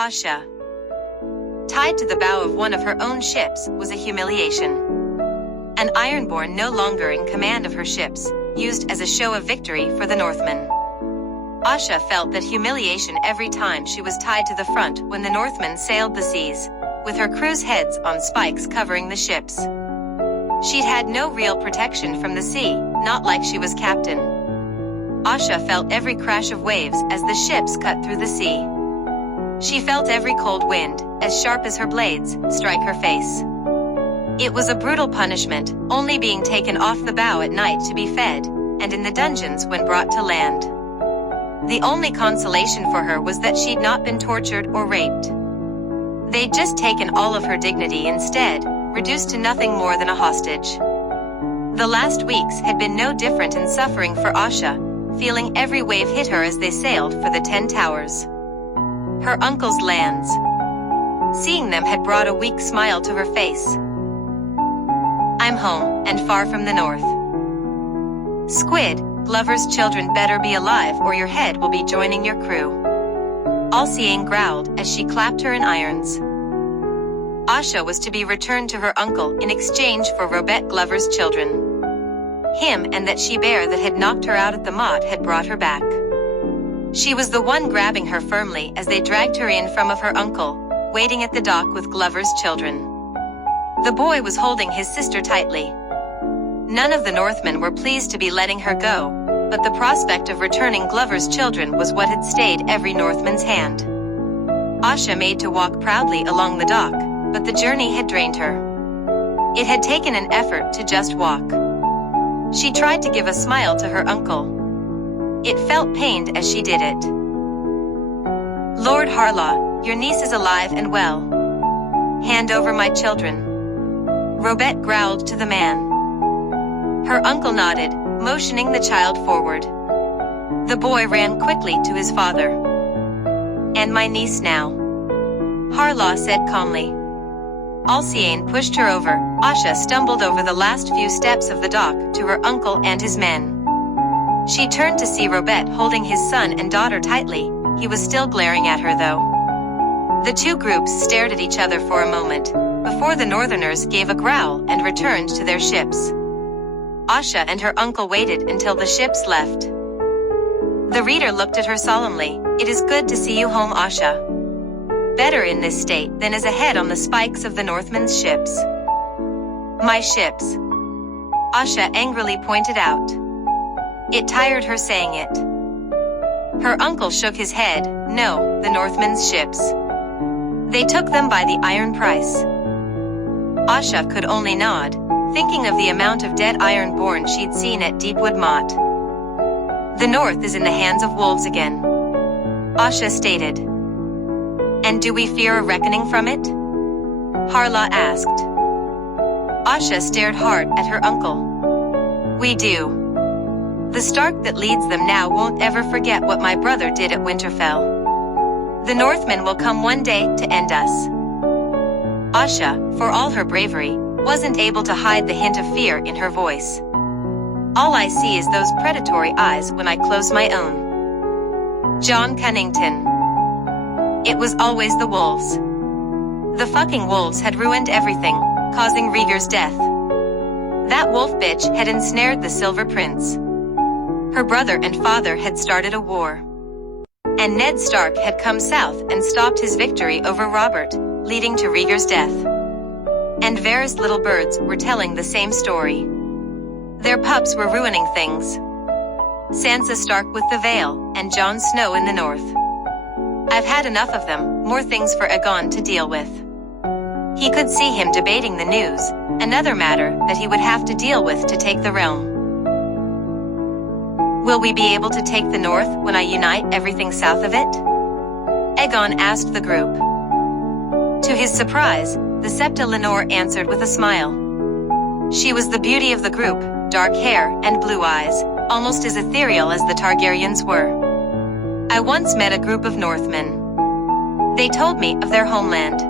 Asha, tied to the bow of one of her own ships, was a humiliation. An Ironborn no longer in command of her ships, used as a show of victory for the Northmen. Asha felt that humiliation every time she was tied to the front when the Northmen sailed the seas, with her crew's heads on spikes covering the ships. She'd had no real protection from the sea, not like she was captain. Asha felt every crash of waves as the ships cut through the sea. She felt every cold wind, as sharp as her blades, strike her face. It was a brutal punishment, only being taken off the bow at night to be fed, and in the dungeons when brought to land. The only consolation for her was that she'd not been tortured or raped. They'd just taken all of her dignity instead, reduced to nothing more than a hostage. The last weeks had been no different in suffering for Asha, feeling every wave hit her as they sailed for the 10 towers. Her uncle's lands. Seeing them had brought a weak smile to her face. I'm home, and far from the north. Squid, Glover's children better be alive or your head will be joining your crew. All-Seeing growled as she clapped her in irons. Asha was to be returned to her uncle in exchange for Robert Glover's children. Him and that she-bear that had knocked her out at the motte had brought her back. She was the one grabbing her firmly as they dragged her in from of her uncle, waiting at the dock with Glover's children. The boy was holding his sister tightly. None of the Northmen were pleased to be letting her go, but the prospect of returning Glover's children was what had stayed every Northman's hand. Asha made to walk proudly along the dock, but the journey had drained her. It had taken an effort to just walk. She tried to give a smile to her uncle. It felt pained as she did it. Lord Harlaw, your niece is alive and well. Hand over my children. Robert growled to the man. Her uncle nodded, motioning the child forward. The boy ran quickly to his father. And my niece now, Harlaw said calmly. All-Seeing pushed her over. Asha stumbled over the last few steps of the dock to her uncle and his men. She turned to see Robert holding his son and daughter tightly. He was still glaring at her though. The two groups stared at each other for a moment, before the Northerners gave a growl and returned to their ships. Asha and her uncle waited until the ships left. The reader looked at her solemnly. It is good to see you home, Asha. Better in this state than as ahead on the spikes of the Northmen's ships. My ships, Asha angrily pointed out. It tired her saying it. Her uncle shook his head. No, the Northmen's ships. They took them by the iron price. Asha could only nod, thinking of the amount of dead Ironborn she'd seen at Deepwood Motte. The North is in the hands of wolves again, Asha stated. And do we fear a reckoning from it? Harlaw asked. Asha stared hard at her uncle. We do. The Stark that leads them now won't ever forget what my brother did at Winterfell. The Northmen will come one day to end us. Asha, for all her bravery, wasn't able to hide the hint of fear in her voice. All I see is those predatory eyes when I close my own. John Cunnington. It was always the wolves. The fucking wolves had ruined everything, causing Rhaegar's death. That wolf bitch had ensnared the Silver Prince. Her brother and father had started a war. And Ned Stark had come south and stopped his victory over Robert, leading to Rhaegar's death. And Varys' little birds were telling the same story. Their pups were ruining things. Sansa Stark with the Vale, and Jon Snow in the north. I've had enough of them, more things for Aegon to deal with. He could see him debating the news, another matter that he would have to deal with to take the realm. Will we be able to take the north when I unite everything south of it? Aegon asked the group. To his surprise, the Septa Lenore answered with a smile. She was the beauty of the group, dark hair and blue eyes, almost as ethereal as the Targaryens were. I once met a group of Northmen. They told me of their homeland.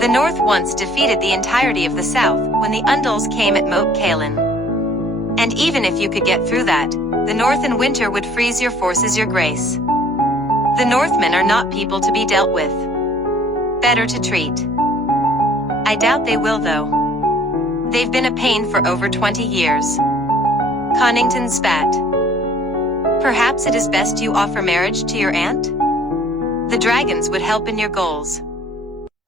The North once defeated the entirety of the South when the Undals came at Moat Cailin. And even if you could get through that, the North in winter would freeze your forces, your grace. The Northmen are not people to be dealt with. Better to treat. I doubt they will, though. They've been a pain for over 20 years. Connington spat. Perhaps it is best you offer marriage to your aunt? The dragons would help in your goals.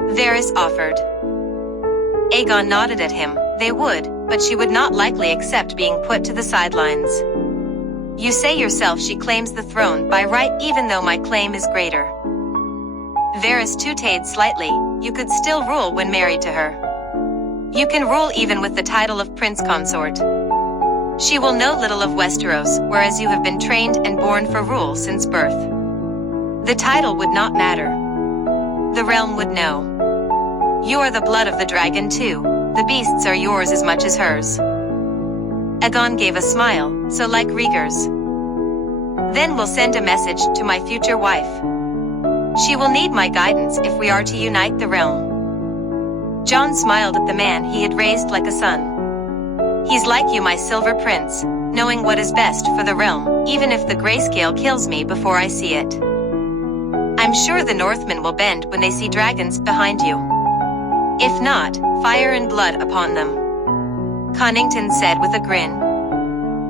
Varys offered. Aegon nodded at him. They would, but she would not likely accept being put to the sidelines. You say yourself she claims the throne by right, even though my claim is greater. Varys tooted slightly. You could still rule when married to her. You can rule even with the title of prince consort. She will know little of Westeros, whereas you have been trained and born for rule since birth. The title would not matter. The realm would know. You are the blood of the dragon too. The beasts are yours as much as hers. Aegon gave a smile, so like Rhaegar's. Then we'll send a message to my future wife. She will need my guidance if we are to unite the realm. Jon smiled at the man he had raised like a son. He's like you, my silver prince, knowing what is best for the realm, even if the grayscale kills me before I see it. I'm sure the Northmen will bend when they see dragons behind you. If not, fire and blood upon them. Connington said with a grin.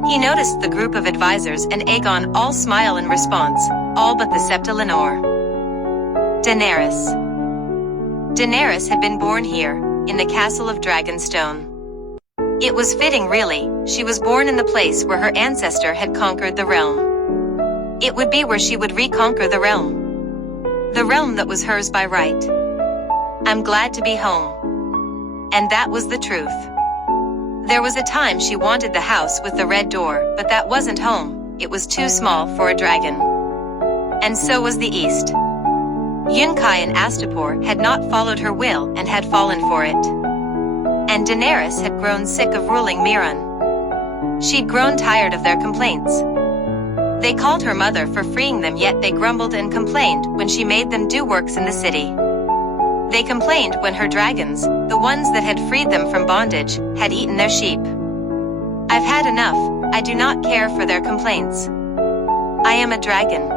He noticed the group of advisors and Aegon all smile in response, all but the Septa Lenore. Daenerys. Daenerys had been born here, in the castle of Dragonstone. It was fitting, really. She was born in the place where her ancestor had conquered the realm. It would be where she would reconquer the realm. The realm that was hers by right. I'm glad to be home. And that was the truth. There was a time she wanted the house with the red door, but that wasn't home. It was too small for a dragon. And so was the East. Yunkai and Astapor had not followed her will and had fallen for it. And Daenerys had grown sick of ruling Myrron. She'd grown tired of their complaints. They called her mother for freeing them, yet they grumbled and complained when she made them do works in the city. They complained when her dragons, the ones that had freed them from bondage, had eaten their sheep. I've had enough. I do not care for their complaints. I am a dragon.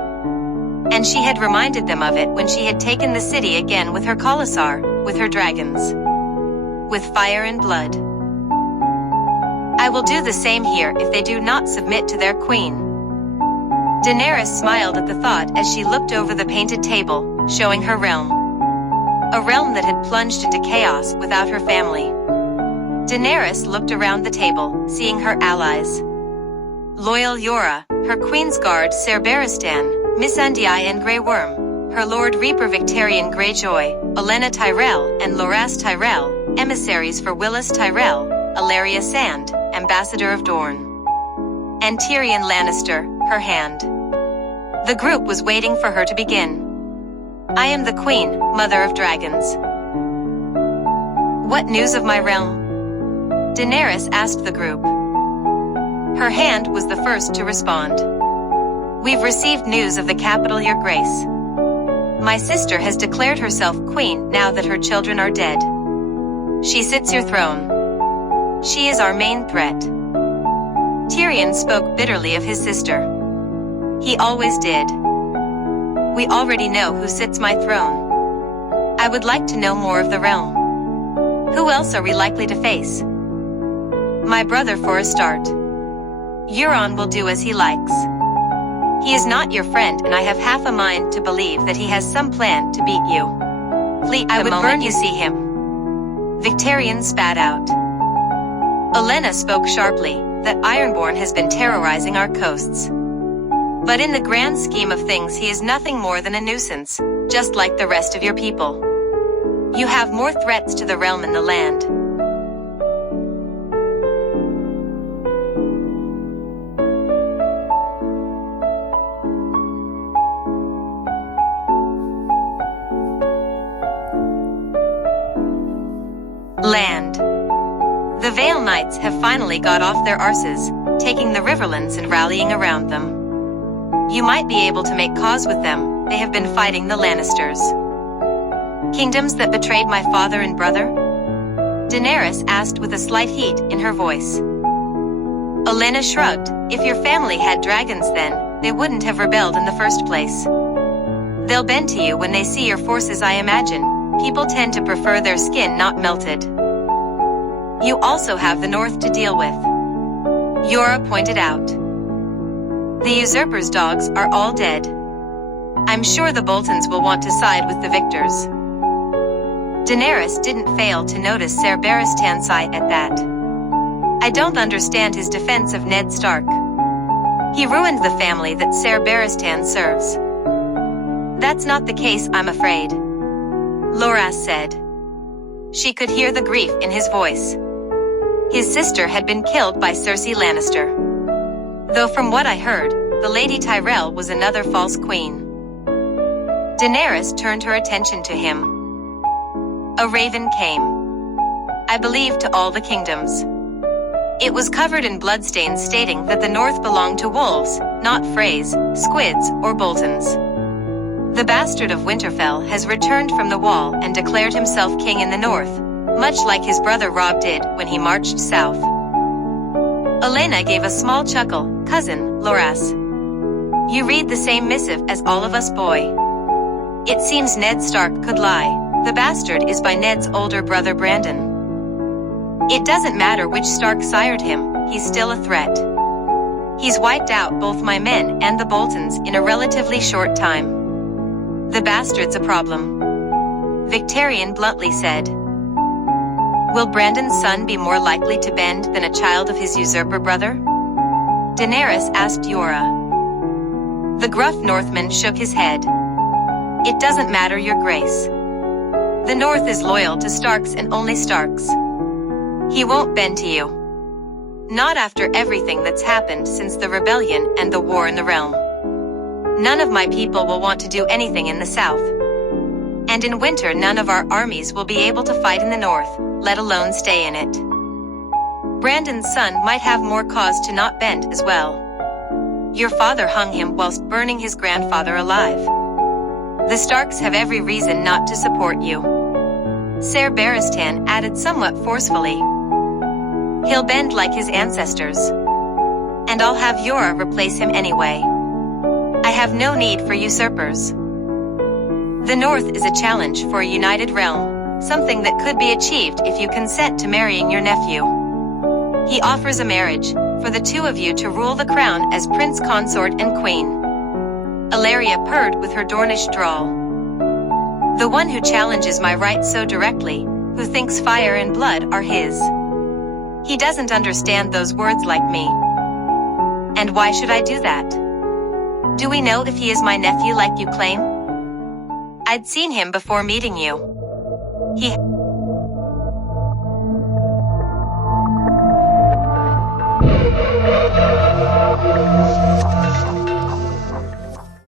And she had reminded them of it when she had taken the city again with her Khalasar, with her dragons. With fire and blood. I will do the same here if they do not submit to their queen. Daenerys smiled at the thought as she looked over the painted table, showing her realm. A realm that had plunged into chaos without her family. Daenerys looked around the table, seeing her allies. Loyal Yora, her Queen's Guard Ser Barristan, Missandei and Grey Worm, her Lord Reaper Victarion Greyjoy, Olenna Tyrell and Loras Tyrell, emissaries for Willis Tyrell, Alleria Sand, Ambassador of Dorne. And Tyrion Lannister, her hand. The group was waiting for her to begin. I am the Queen, Mother of Dragons. What news of my realm? Daenerys asked the group. Her hand was the first to respond. We've received news of the capital, Your Grace. My sister has declared herself queen now that her children are dead. She sits your throne. She is our main threat. Tyrion spoke bitterly of his sister. He always did. We already know who sits my throne. I would like to know more of the realm. Who else are we likely to face? My brother for a start. Euron will do as he likes. He is not your friend, and I have half a mind to believe that he has some plan to beat you. Fleet, I would burn you see him. Victarion spat out. Olenna spoke sharply, that Ironborn has been terrorizing our coasts. But in the grand scheme of things he is nothing more than a nuisance, just like the rest of your people. You have more threats to the realm and the land. Land. The Vale Knights have finally got off their arses, taking the Riverlands and rallying around them. You might be able to make cause with them. They have been fighting the Lannisters. Kingdoms that betrayed my father and brother? Daenerys asked with a slight heat in her voice. Olenna shrugged. If your family had dragons then, they wouldn't have rebelled in the first place. They'll bend to you when they see your forces. I imagine people tend to prefer their skin not melted. You also have the North to deal with, Yora pointed out. The usurpers' dogs are all dead. I'm sure the Boltons will want to side with the victors. Daenerys didn't fail to notice Ser Barristan's sigh at that. I don't understand his defense of Ned Stark. He ruined the family that Ser Barristan serves. That's not the case, I'm afraid, Loras said. She could hear the grief in his voice. His sister had been killed by Cersei Lannister. Though from what I heard, the Lady Tyrell was another false queen. Daenerys turned her attention to him. A raven came, I believe, to all the kingdoms. It was covered in bloodstains stating that the North belonged to wolves, not Freys, Squids, or Boltons. The bastard of Winterfell has returned from the Wall and declared himself king in the North, much like his brother Robb did when he marched south. Olenna gave a small chuckle. Cousin, Loras. You read the same missive as all of us, boy. It seems Ned Stark could lie. The bastard is by Ned's older brother Brandon. It doesn't matter which Stark sired him, he's still a threat. He's wiped out both my men and the Boltons in a relatively short time. The bastard's a problem, Victarion bluntly said. Will Brandon's son be more likely to bend than a child of his usurper brother? Daenerys asked Yora. The gruff Northman shook his head. It doesn't matter, your grace. The North is loyal to Starks and only Starks. He won't bend to you. Not after everything that's happened since the rebellion and the war in the realm. None of my people will want to do anything in the south. And in winter none of our armies will be able to fight in the north, let alone stay in it. Brandon's son might have more cause to not bend as well. Your father hung him whilst burning his grandfather alive. The Starks have every reason not to support you, Ser Barristan added somewhat forcefully. He'll bend like his ancestors. And I'll have Yora replace him anyway. I have no need for usurpers. The North is a challenge for a united realm, something that could be achieved if you consent to marrying your nephew. He offers a marriage, for the two of you to rule the crown as prince consort and queen. Ilaria purred with her Dornish drawl. The one who challenges my rights so directly, who thinks fire and blood are his. He doesn't understand those words like me. And why should I do that? Do we know if he is my nephew like you claim? I'd seen him before meeting you. He